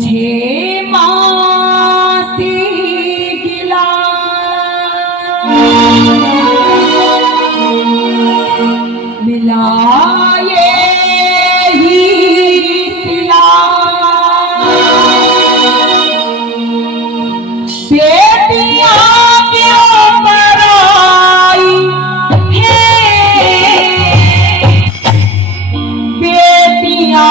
मुझे माँ से गिला मिला ये ही सिला बेटियां क्यों पराई है बेटियां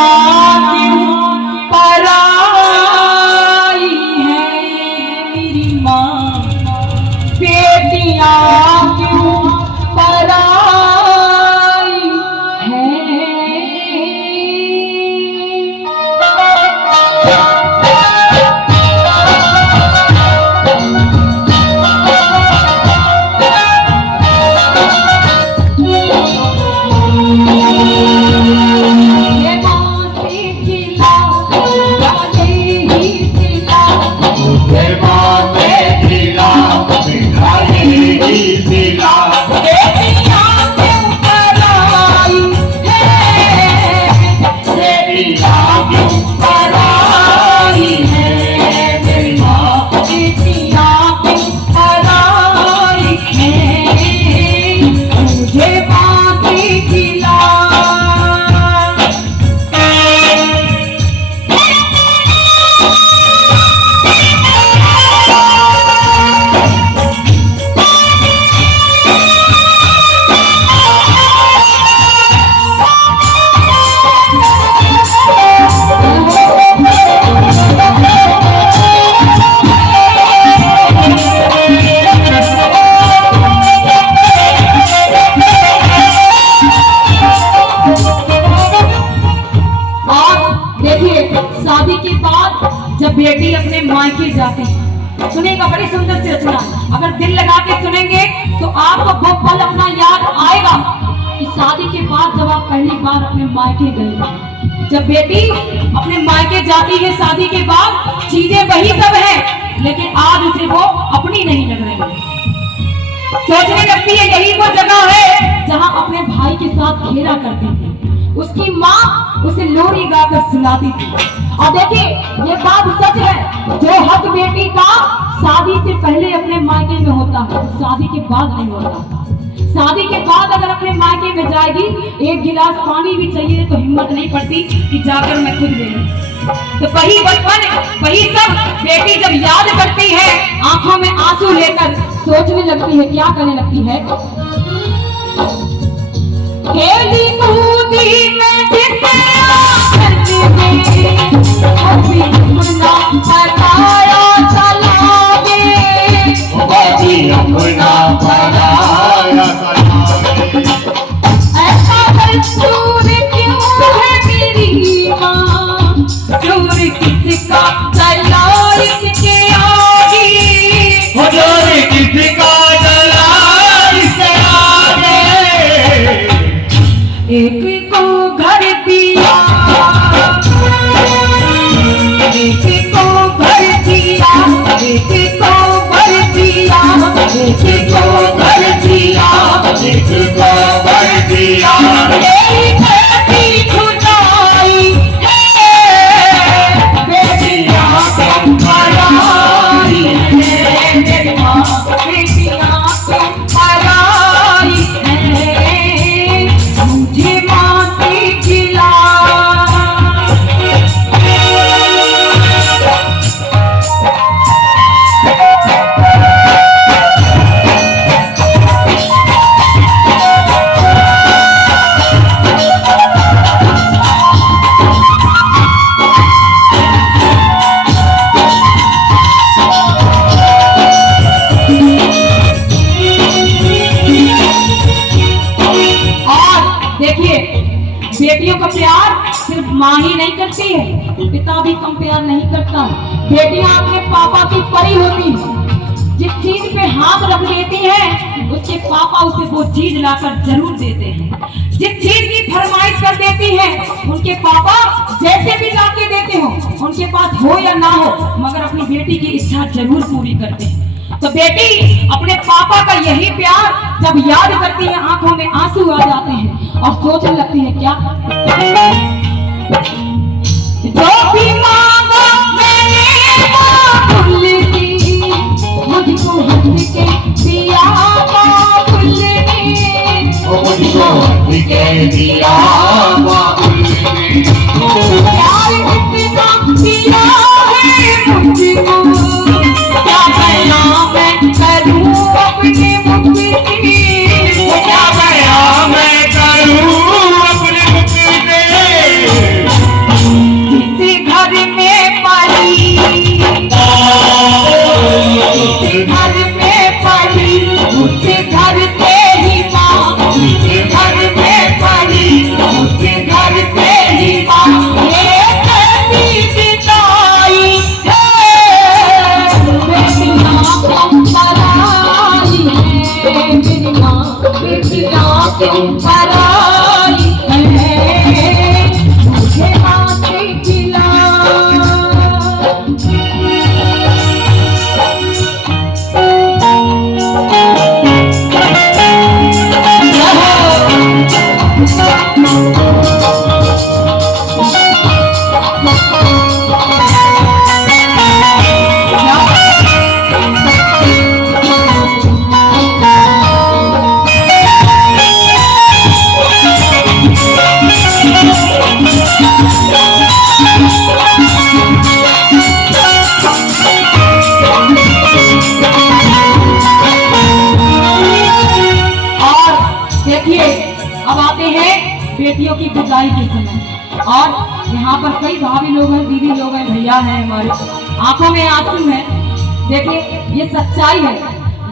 जब बेटी अपने मायके जाती है, सुनेगा बड़ी सुंदर सी रचना। अगर दिल लगा के सुनेंगे तो आपको वो पल अपना याद आएगा कि शादी के बाद जब आप पहली बार अपने मायके गए। जब बेटी अपने मायके जाती है शादी के बाद, चीजें वही सब है लेकिन आज उसे वो अपनी नहीं लग रही। सोचने लगती है यही वो जगह है जहाँ अपने भाई के साथ खेला करती थी। उसकी माँ उसे लोरी गाकर सुनाती थी। और देखिए ये बात सच है, जो हक बेटी का शादी से पहले अपने मायके में होता है, शादी के बाद नहीं होता। शादी के बाद अगर अपने मायके में जाएगी, एक गिलास पानी भी चाहिए तो हिम्मत नहीं पड़ती कि जाकर मैं खुद ले लूं। तो वही बचपन, वही सब बेटी जब याद करती है, आंखों में आंसू लेकर सोचने लगती है, क्या करने लगती है। खेली कूदी में जिसे अपना पराया चलावे, अपना पराया चलावे। ऐसा दस्तूर क्यों है मेरी माँ, चोर किसका चला इसके आगे, चोर किसका चला इसके आगे। एक को घर दिया, एक को घर दिया, एक को घर दिया, एक को घर दिया, एक को घर दिया। एक बेटी खुदाई है, बेटियां को पराई है, मेरी माँ बेटियां को पराई है। मुझे माँ की खिला बेटियों का प्यार सिर्फ माँ ही नहीं करती है, पिता भी कम प्यार नहीं करता। बेटियां अपने पापा की परी होती हैं। जिस चीज पे हाथ रख देती हैं, उसके पापा उसे वो चीज लाकर जरूर देते हैं। जिस चीज की फरमाइश कर देती हैं, उनके पापा जैसे भी ला के देते हो, उनके पास हो या ना हो, मगर अपनी बेटी की इच्छा जरूर पूरी करते हैं। तो बेटी अपने पापा का यही प्यार जब याद करती है, आंखों में आंसू आ जाते हैं और सोचने लगती है, क्या जो भी मांगो के दिया बाबुल ने। प्यार इतना किया है मुझको, क्या बयां मैं करूं अपनी मुक्ति की, क्या बयां मैं करूं अपने मुख से। किसी घर में पड़ी, किसी घर में पड़ी, उसी घर से ही माँ, किसी घर में पड़ी, उसी घर से ही माँ, ये कैसी बिताई है बेटियां क्यों पराई है, मेरी माँ बेटियां क्यों पराई है, मुझे आके खिला। देखिए अब आते हैं बेटियों की विदाई के समय, और यहाँ पर कई भाभी लोग हैं, दीदी लोग हैं, भैया हैं, हमारे आंखों में आंसू हैं। देखिए ये सच्चाई है,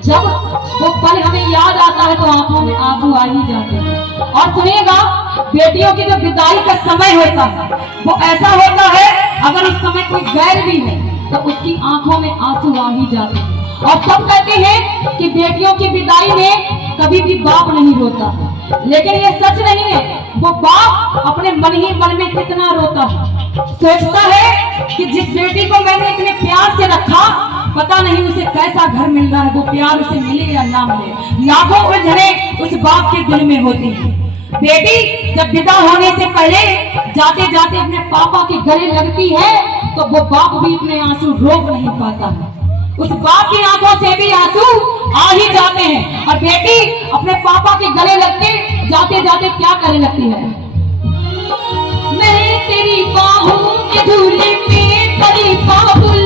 जब वो पल हमें याद आता है तो आंखों में आंसू आ ही जाते हैं। और सुनिएगा, बेटियों की जो विदाई का समय होता है वो ऐसा होता है, अगर उस समय कोई गैर भी है तो उसकी आंखों में आंसू आ ही जाते हैं। और सब कहते हैं कि बेटियों की विदाई में कभी भी बाप नहीं रोता, लेकिन ये सच नहीं है। वो बाप अपने मन ही मन में कितना रोता है, सोचता है कि जिस बेटी को मैंने इतने प्यार से रखा, पता नहीं उसे कैसा घर मिल रहा है, वो प्यार उसे मिले या ना मिले। लाखों उलझने उस बाप के दिल में होती है। बेटी जब विदा होने से पहले जाते जाते अपने पापा के गले लगती है तो वो बाप भी अपने आंसू रोक नहीं पाता है, उस बाप की आंखों से भी आंसू आ ही जाते हैं। और बेटी अपने पापा के गले लगते जाते जाते क्या करने लगती है, मैं तेरी बाहों के झूले में पड़ी बाबुल,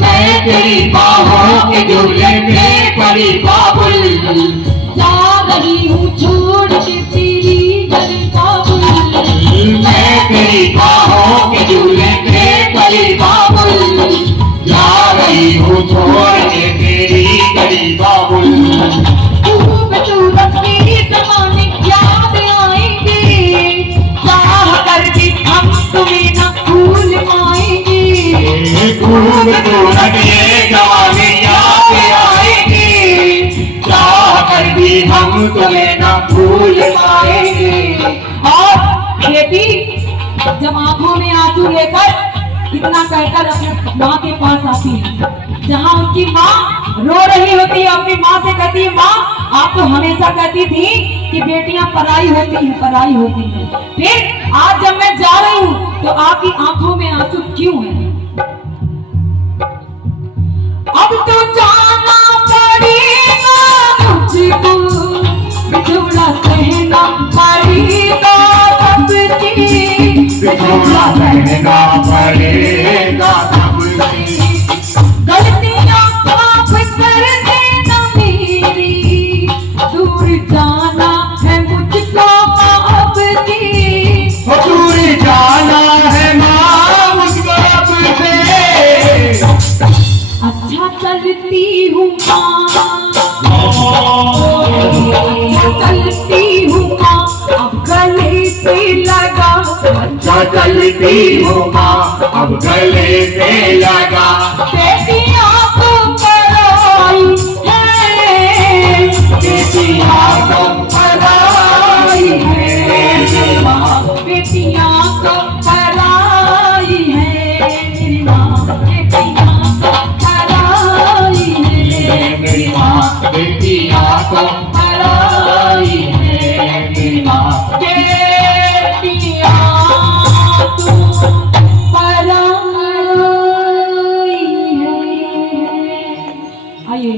मैं तेरी बाहों के झूले में पड़ी बाबुल, जा रही हूँ छोड़ के तेरी गली बाबुल, मैं तेरी बाहों के झूले में पड़ी बाबुल, जा रही हूँ छोड़ के तेरी गली बाबुल। खूबसूरत मेरी जमाने याद आएंगे, चाह कर भी हम तुम्हें न भूल पाएंगे, खूबसूरत ये जवानी याद आएगी, चाह कर भी हम तुम्हें न भूल पाएंगे। और बेटी जब आंखों में आंसू लेकर इतना कहकर अपने माँ के पास आती है, जहाँ उसकी माँ रो रही होती है, अपनी माँ से कहती है, माँ आप तो हमेशा कहती थी कि बेटियां पराई होती हैं, पराई होती हैं, फिर आज जब मैं जा रही हूँ तो आपकी आंखों में आंसू क्यों है? अब तो जाना पड़ेगा मुझको, बिछोड़ा कहना पड़ेगा सबकी, बिछोड़ा कहना पड़ेगा सबकी, गलतियां माफ कर देना मेरी, दूर जाना है मुझको अब की, दूर जाना है माँ मुझको अब से। अच्छा चलती हूँ माँ, अच्छा चलती हूँ माँ, अब गले से लगा, अच्छा चलती हूँ माँ अब गले से लगा, बेटियां तो पराई है, बेटियाँ तो पराई है माँ, बेटियां तो पराई है मेरी माँ, बेटियां तो पराई है मेरी माँ, बेटियाँ तो पराई है मेरी माँ, बेटियां तो पराई है। आइए